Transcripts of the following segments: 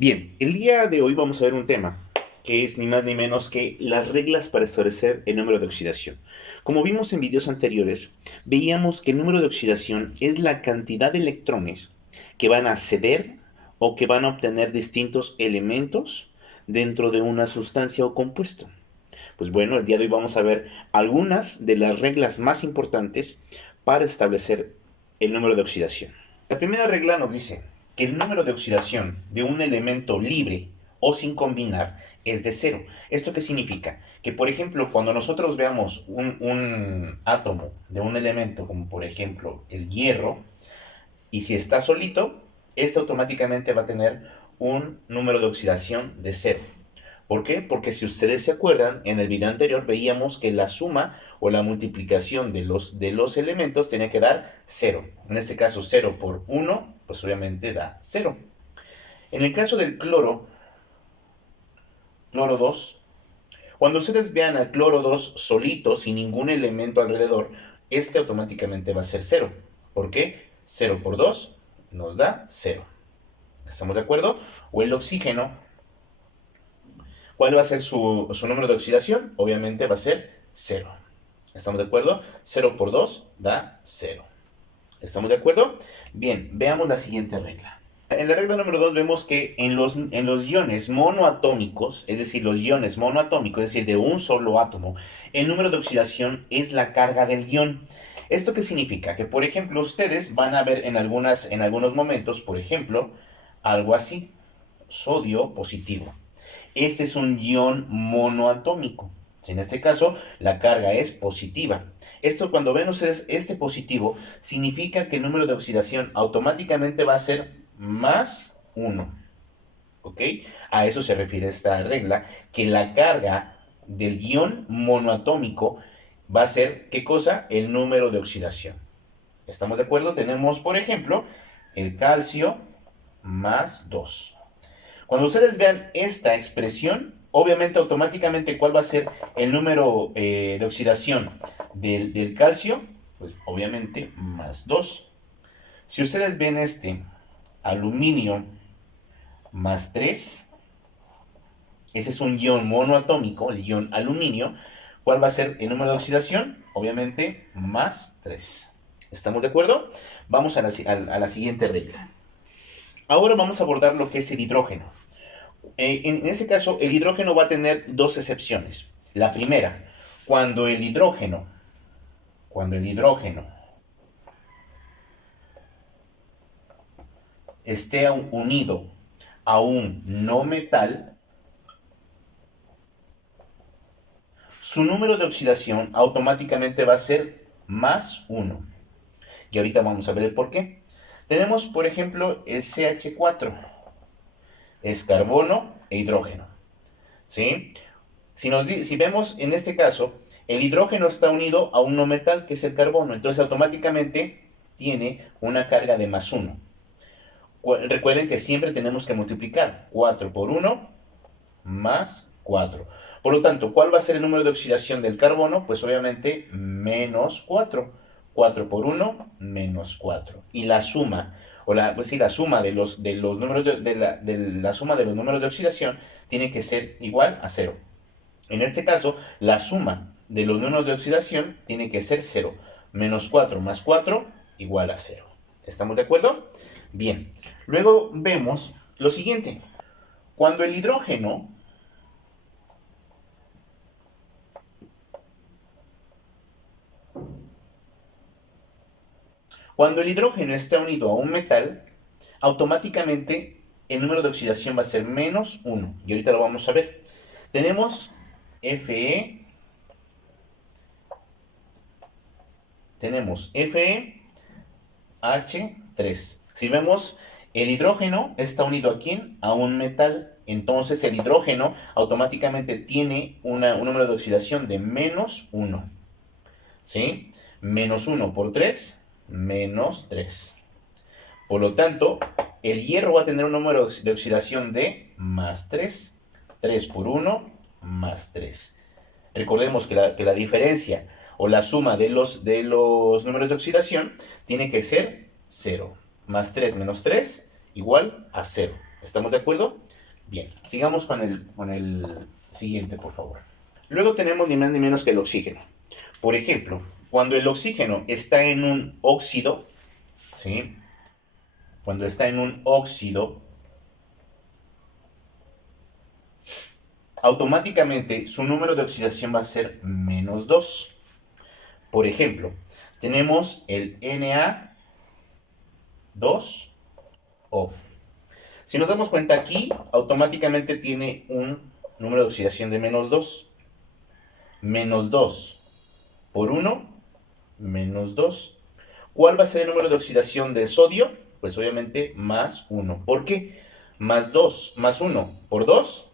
Bien, el día de hoy vamos a ver un tema que es ni más ni menos que las reglas para establecer el número de oxidación. Como vimos en videos anteriores, veíamos que el número de oxidación es la cantidad de electrones que van a ceder o que van a obtener distintos elementos dentro de una sustancia o compuesto. Pues bueno, el día de hoy vamos a ver algunas de las reglas más importantes para establecer el número de oxidación. La primera regla nos dice que el número de oxidación de un elemento libre o sin combinar es de cero. ¿Esto qué significa? Que por ejemplo, cuando nosotros veamos un átomo de un elemento, como por ejemplo el hierro, y si está solito, este automáticamente va a tener un número de oxidación de cero. ¿Por qué? Porque si ustedes se acuerdan, en el video anterior veíamos que la suma o la multiplicación de los elementos tenía que dar cero. En este caso, 0 por 1, pues obviamente da 0. En el caso del cloro 2, cuando ustedes vean al cloro 2 solito, sin ningún elemento alrededor, este automáticamente va a ser 0. ¿Por qué? 0 por 2 nos da 0. ¿Estamos de acuerdo? O el oxígeno, ¿cuál va a ser su número de oxidación? Obviamente va a ser 0. ¿Estamos de acuerdo? 0 por 2 da 0. ¿Estamos de acuerdo? Bien, veamos la siguiente regla. En la regla número 2 vemos que en los iones monoatómicos, es decir, los iones monoatómicos, es decir, de un solo átomo, el número de oxidación es la carga del ion. ¿Esto qué significa? Que, por ejemplo, ustedes van a ver en algunos momentos, por ejemplo, algo así, sodio positivo. Este es un ion monoatómico. En este caso, la carga es positiva. Esto, cuando ven ustedes este positivo, significa que el número de oxidación automáticamente va a ser más 1. ¿Ok? A eso se refiere esta regla, que la carga del ion monoatómico va a ser, ¿qué cosa? El número de oxidación. ¿Estamos de acuerdo? Tenemos, por ejemplo, el calcio más 2. Cuando ustedes vean esta expresión, obviamente automáticamente, ¿cuál va a ser el número de oxidación del calcio? Pues obviamente más 2. Si ustedes ven este aluminio más 3, ese es un ion monoatómico, el ion aluminio, ¿cuál va a ser el número de oxidación? Obviamente más 3. ¿Estamos de acuerdo? Vamos a la siguiente regla. Ahora vamos a abordar lo que es el hidrógeno. En ese caso, el hidrógeno va a tener dos excepciones. La primera, cuando el hidrógeno esté unido a un no metal, su número de oxidación automáticamente va a ser más 1. Y ahorita vamos a ver el por qué. Tenemos, por ejemplo, el CH4. Es carbono e hidrógeno. ¿Sí? Si vemos en este caso, el hidrógeno está unido a un no metal, que es el carbono. Entonces automáticamente tiene una carga de más 1. Recuerden que siempre tenemos que multiplicar 4 por 1 más 4. Por lo tanto, ¿cuál va a ser el número de oxidación del carbono? Pues obviamente menos 4. 4 por 1 menos 4. Y la suma, la suma de los números la suma de los números de oxidación tiene que ser igual a 0. En este caso, la suma de los números de oxidación tiene que ser 0. Menos 4 más 4 igual a 0. ¿Estamos de acuerdo? Bien. Luego vemos lo siguiente. Cuando el hidrógeno está unido a un metal, automáticamente el número de oxidación va a ser menos 1. Y ahorita lo vamos a ver. Tenemos Fe, FeH3. Si vemos, el hidrógeno está unido ¿a quién? A un metal. Entonces el hidrógeno automáticamente tiene un número de oxidación de menos 1. ¿Sí? Menos 1 por 3, menos 3. Por lo tanto, el hierro va a tener un número de oxidación de más 3. 3 por 1, más 3. Recordemos que la diferencia o la suma de los números de oxidación tiene que ser 0. Más 3 menos 3 igual a 0. ¿Estamos de acuerdo? Bien, sigamos con el siguiente, por favor. Luego tenemos ni más ni menos que el oxígeno. Por ejemplo, cuando el oxígeno está en un óxido, ¿sí? Cuando está en un óxido, automáticamente su número de oxidación va a ser -2. Por ejemplo, tenemos el Na2O. Si nos damos cuenta aquí, automáticamente tiene un número de oxidación de -2. -2 por 1, -2. ¿Cuál va a ser el número de oxidación de sodio? Pues obviamente +1. ¿Por qué? +2, +1 por 2,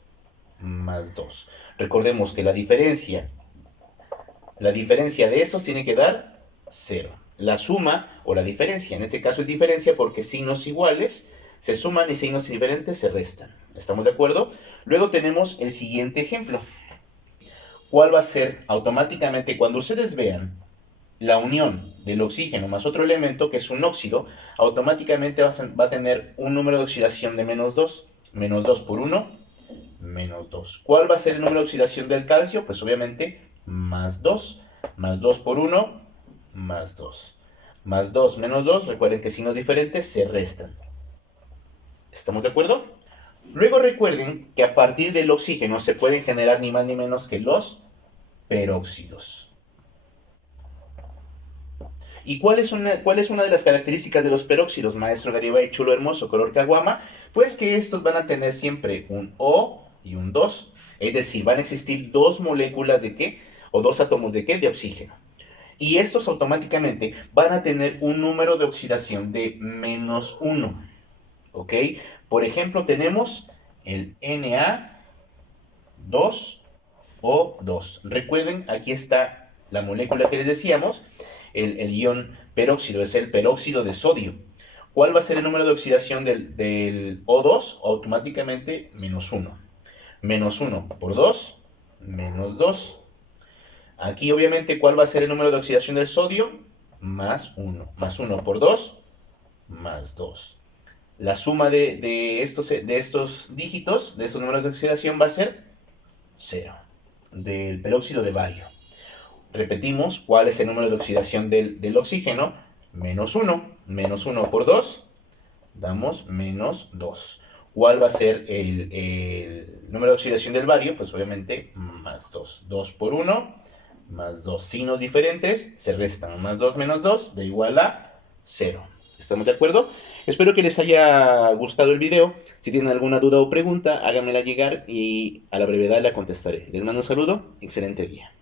+2. Recordemos que la diferencia de estos tiene que dar 0. La suma o la diferencia, en este caso es diferencia porque signos iguales se suman y signos diferentes se restan. ¿Estamos de acuerdo? Luego tenemos el siguiente ejemplo. ¿Cuál va a ser automáticamente cuando ustedes vean la unión del oxígeno más otro elemento que es un óxido? Automáticamente va a tener un número de oxidación de -2. -2 por 1, -2. ¿Cuál va a ser el número de oxidación del calcio? Pues obviamente +2. +2 por 1, +2. +2 menos 2, recuerden que signos diferentes se restan. ¿Estamos de acuerdo? Luego recuerden que a partir del oxígeno se pueden generar ni más ni menos que los peróxidos. ¿Y cuál es una de las características de los peróxidos, maestro Garibay, chulo hermoso, color caguama? Pues que estos van a tener siempre un O y un 2. Es decir, van a existir dos moléculas de ¿qué? O dos átomos de ¿qué? De oxígeno. Y estos automáticamente van a tener un número de oxidación de -1. ¿Ok? Por ejemplo, tenemos el Na2O2. Recuerden, aquí está la molécula que les decíamos. El ion peróxido es el peróxido de sodio. ¿Cuál va a ser el número de oxidación del O2? Automáticamente -1. -1 por 2, -2. Aquí obviamente, ¿cuál va a ser el número de oxidación del sodio? +1. +1 por 2, +2. La suma de estos dígitos, de estos números de oxidación, va a ser 0. Del peróxido de bario. Repetimos, ¿cuál es el número de oxidación del oxígeno? -1. -1 por 2, damos -2. ¿Cuál va a ser el número de oxidación del bario? Pues obviamente +2. 2 por 1, +2. Signos diferentes se restan. +2 menos 2 da igual a 0. ¿Estamos de acuerdo? Espero que les haya gustado el video. Si tienen alguna duda o pregunta, háganmela llegar y a la brevedad la contestaré. Les mando un saludo. Excelente día.